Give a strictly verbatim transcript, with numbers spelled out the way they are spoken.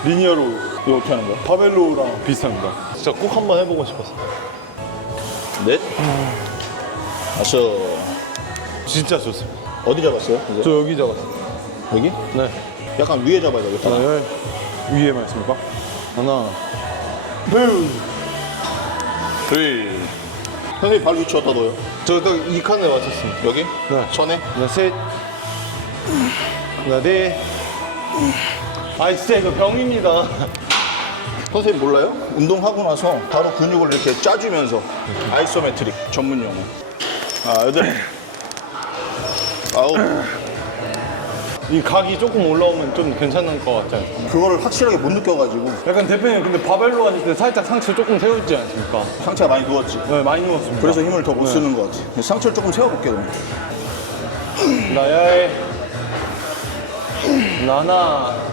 리니어로 이거 어떻게 하는 거야? 바벨로랑 비슷합니다. 진짜 꼭 한번 해보고 싶었어요. 넷. 다섯. 진짜 좋습니다. 어디 잡았어요? 이제? 저 여기 잡았어요. 여기? 네. 약간 위에 잡아야 되겠다. 하나, 위에만 있습니까? 하나, 둘, 둘. 선생님 발 위치 어디다 넣어요? 저 딱 이 칸에 맞췄습니다. 여기? 네. 천에? 하나, 셋. 하나, 넷. 아, 진짜 이거 병입니다. 선생님 몰라요? 운동하고 나서 바로 근육을 이렇게 짜주면서 아이소메트릭 전문 용어. 아, 여덟. 아홉. 이 각이 조금 올라오면 좀 괜찮을 것 같지 않습니까? 그거를 확실하게 못 느껴가지고 약간 대표님 근데 바벨로 하실 때 살짝 상체 조금 세우지 않습니까? 상체가 많이 누웠지. 네, 많이 누웠습니다. 그래서 힘을 더 못 쓰는 것 같아. 상체를 조금 세워볼게요. 그럼. 나야의 나나